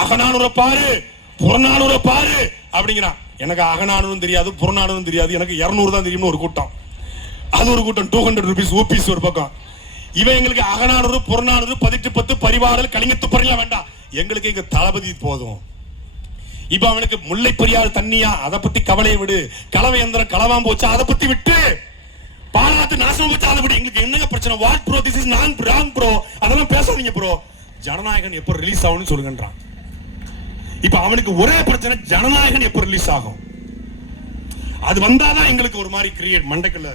அகநானூரை பாரு புறநானூரை பாரு அப்படிங்கிறான். எனக்கு அகநானூரும் தெரியாது புறநானூரும் தெரியாது, எனக்கு 200 தான் தெரியும்னு ஒரு கூட்டம். அது ஒரு கூட்டம் 200 rupees ஓபிஸ் ஒரு பக்கம். இவன் எங்களுக்கு அகநானூறு புறநானூறு 1810 பரிவாரல் கலிங்கத்துப்பறையெல்லாம் வேண்டாம், எங்களுக்கு இங்க தளபதி போதும். இப்ப அவனுக்கு முல்லை பெரியாறு தண்ணியா, அதை பத்தி கவலையை விடு. கலவை எந்திரம் களவாம் போச்சு, அதை பத்தி விட்டு. பாலாத்து நாசம் போச்சு, அதை விடு. எங்களுக்கு என்னங்க பிரச்சனை? வாட் ப்ரோ, திஸ் இஸ் நான் ராங் ப்ரோ, அதெல்லாம் பேசாதீங்க ப்ரோ. ஜனநாயகன் எப்ப ரிலீஸ் ஆகும்னு சொல்லுங்கன்றான். இப்ப அவனுக்கு ஒரே பிரச்சனை, ஜனநாயகன் எப்ப ரிலீஸ் ஆகும், அது வந்தாதான் எங்களுக்கு ஒரு மாதிரி கிரியேட் மண்டைக்குள்ள.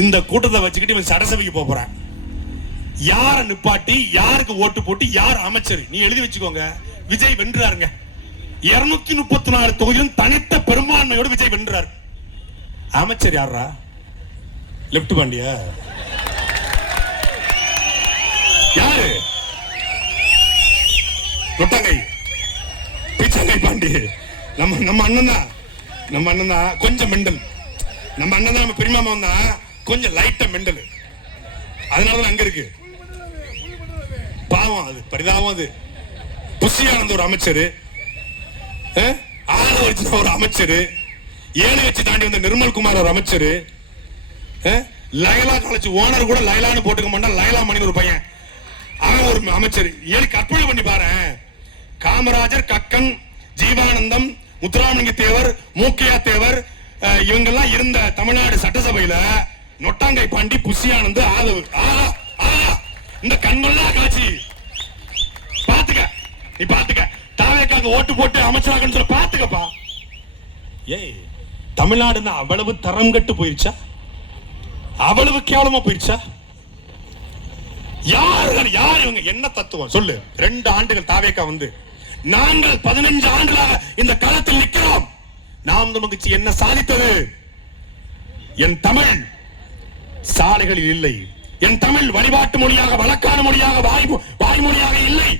இந்த கூட்டத்தை வச்சுக்கிட்டு இவன் சட்டசபைக்கு போறான். யார நிப்பாட்டி யாருக்கு ஓட்டு போட்டு யார் அமைச்சர் நீ எழுதி வச்சுக்கோங்க. விஜய் வென்றாருங்க, 234 தொகுதியும் தனித்த பெரும்பான்மையோடு விஜய் வென்றார். அமைச்சர் யாரா? லெப்ட் பாண்டியா? யாரு? நொட்டங்கை பிச்சங்கை பாண்டி. நம்ம அண்ணன் தான், நம்ம அண்ணன் தான் கொஞ்சம் மெண்டல். நம்ம அண்ணன் தான், நம்ம பெரியமாமா தான் கொஞ்சம் லைட்டா மெண்டல். அதனாலதான் அங்க இருக்கு. பாவம், அது பரிதாபம். அது புஷியானந்த ஒரு அமைச்சர், ஆதவர்ஜுனா ஒரு அமைச்சர், ஏழை வச்சு தாண்டி வந்த நிர்மல்குமார் ஒரு அமைச்சர், லைலா காலேஜ் ஓனர் கூட லைலான்னு போட்டுக்க மாட்டான், லைலா மணி ஒரு பையன், அவன் ஒரு அமைச்சர். ஏழு கற்பனை பண்ணி பாரு. காமராஜர், கக்கன், ஜீவானந்தம், முத்துராமலிங்க தேவர், மூக்கையா தேவர், இவங்கெல்லாம் இருந்த தமிழ்நாடு சட்டசபையில நொட்டாங்கை பாண்டி, புஷியானந்த், ஆதவர். இந்த கண்கொள்ளா காட்சி பாத்துக்க, நீ பாத்துக்க. தாவேக்காக ஓட்டு போட்டு அமைச்சராகன்னு சொல்ல பாத்துக்கப்பா. ஏய், தமிழ்நாடுன்னா அவ்வளவு தரம் கட்டு போயிருச்சா? அவ்வளவு கேவலமா போயிருச்சா? யார் இவங்க? என்ன தத்துவம் சொல்லு? 2 ஆண்டுகள் தாவேக்கா வந்து, நாங்கள் 15 ஆண்டுகளாக இந்த களத்தில் நிற்கிறோம். நாம் நமக்கு என்ன சாதித்தது? என் தமிழ் சாலைகளில் இல்லை, என் தமிழ் வழிபாட்டு மொழியாக, வழக்கான மொழியாக, வாய்மொழியாக இல்லை.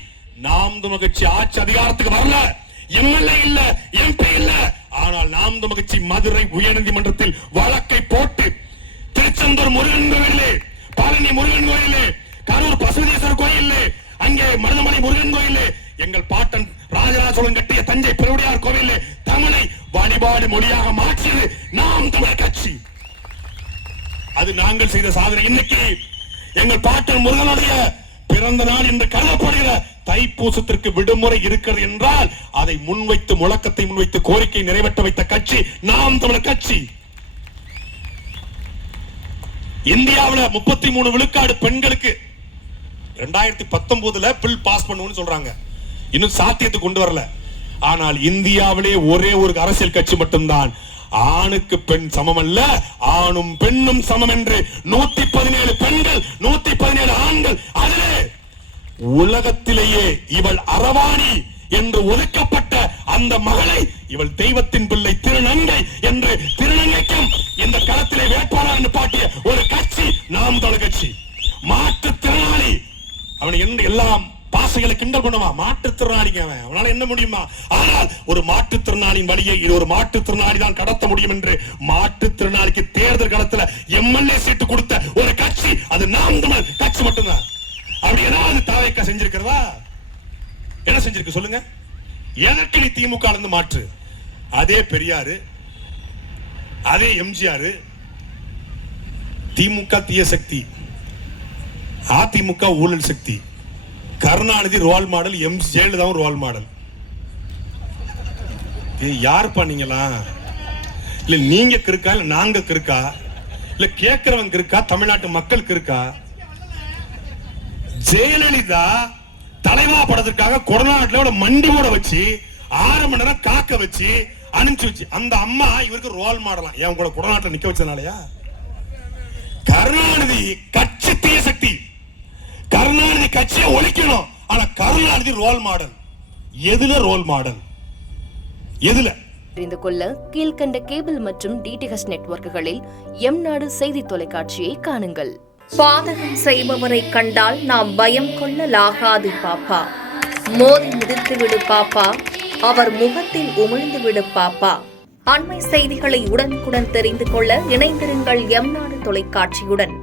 நாம் மகிழ்ச்சி ஆட்சி அதிகாரத்துக்கு வரல, எம்எல்ஏ இல்ல, எம்பி இல்ல. ஆனால் நாம் மகிழ்ச்சி மதுரை உயர்நீதிமன்றத்தில் வழக்கை போட்டு, திருச்செந்தூர் முருகன் கோயிலே, பழனி முருகன் கோயிலே, கரூர் பசுவேஸ்வரர் கோயிலே, அங்கே மருதமலை முருகன் கோயிலே, எங்கள் பாட்டன் ராஜராஜ சோழன் கட்டிய தஞ்சை பெருவுடையார் கோவிலே தமிழை வழிபாடு மொழியாக மாற்றியது நாம் தமிழர் கட்சி. அது நாங்கள் செய்த சாதனை. இன்னைக்கு எங்கள் பாட்டன் முருகனுடைய பிறந்த நாள் என்று கருதப்படுகிற தைப்பூசத்திற்கு விடுமுறை இருக்கிறது என்றால் அதை முன்வைத்து, முழக்கத்தை முன்வைத்து, கோரிக்கை நிறைவேற்ற வைத்த கட்சி நாம் தமிழர் கட்சி. இந்தியாவில் 33 விழுக்காடு பெண்களுக்கு 2019 பில் பாஸ் பண்ணுவோம்னு சொல்றாங்க. இன்னும் சாத்தியத்தை கொண்டு வரல. ஆனால் இந்தியாவிலே ஒரே ஒரு அரசியல் கட்சி மட்டும்தான் ஆணுக்கு பெண் சமம் அல்ல, ஆணும் பெண்ணும் சமம் என்று 117 பெண்கள், 117 ஆண்கள். அதிலே உலகத்திலேயே இவள் அரவாணி என்று ஒதுக்கப்பட்ட அந்த மகளை, இவள் தெய்வத்தின் பிள்ளை, திருநங்கை என்று திருநங்கைக்கும் இந்த களத்திலே வேட்பாளர் பாட்டிய ஒரு கட்சி நாம் தமிழர் கட்சி. மாற்றுத்திறனாளி அவனை எல்லாம் பாசைகளை கிண்டல் பண்ணுவா. மாற்றுத்திறனாளிங்க அவன், அவனால என்ன முடியுமா? ஆனால் ஒரு மாற்றுத்திறனாளியின் வழியை இது ஒரு மாற்றுத்திறனாளி தான் கடத்த முடியும் என்று மாற்றுத்திறனாளிக்கு தேர்தல் களத்துல எம்எல்ஏ சீட்டு கொடுத்த ஒரு கட்சி அது நாம் தமிழர் கட்சி மட்டும்தான். அப்படி ஏதாவது தாவேக்கா செஞ்சிருக்கிறதா? என்ன செஞ்சிருக்கு சொல்லுங்க? எதற்கு நீ திமுக இருந்து மாற்று? அதே பெரியாரு, அதே எம்ஜிஆர். திமுக தீய சக்தி, அதிமுக ஊழல் சக்தி. கருணாநிதி ரோல் மாடல், ஜெயலலிதாவும் ரோல் மாடல். யார் பண்ணீங்களா? இல்ல நீங்க கிருக்கா, இல்ல நாங்க கிருக்கா, இல்ல கேட்கிறவங்க கிருக்கா, தமிழ்நாட்டு மக்களுக்கு இருக்கா? ஜெயலலிதா தலைவா படத்திற்காக கொடநாட்டுல மண்டி போட வச்சு 6 மணி நேரம் காக்க வச்சு அனுப்பிச்சு வச்சு அந்த அம்மா இவருக்கு ரோல் மாடலாம். ஏன் உங்களை கொடநாட்டுல நிக்க வச்சதுனாலயா? கருணாநிதி கட்சி தீய சக்தி, கருணாநிதி கட்சியை ஒழிக்கணும். ஆனா கருணாநிதி ரோல் மாடல். எதுல ரோல் மாடல்? எதுல? தெரிந்து கொள்ள கீழ்கண்ட கேபிள் மற்றும் டிடிஎச் நெட்வொர்க்குகளில் எம் நாடு செய்தி தொலைக்காட்சியை காணுங்கள். பாதகம் செய்பவரை கண்டால் நாம் பயம் கொள்ளலாகாது பாப்பா. மோதி மிதித்து விடு பாப்பா, அவர் முகத்தில் உமிழ்ந்து விடு பாப்பா. அண்மை செய்திகளை உடனுக்குடன் தெரிந்து கொள்ள இணைந்திருங்கள் எம் நாடு தொலைக்காட்சியுடன்.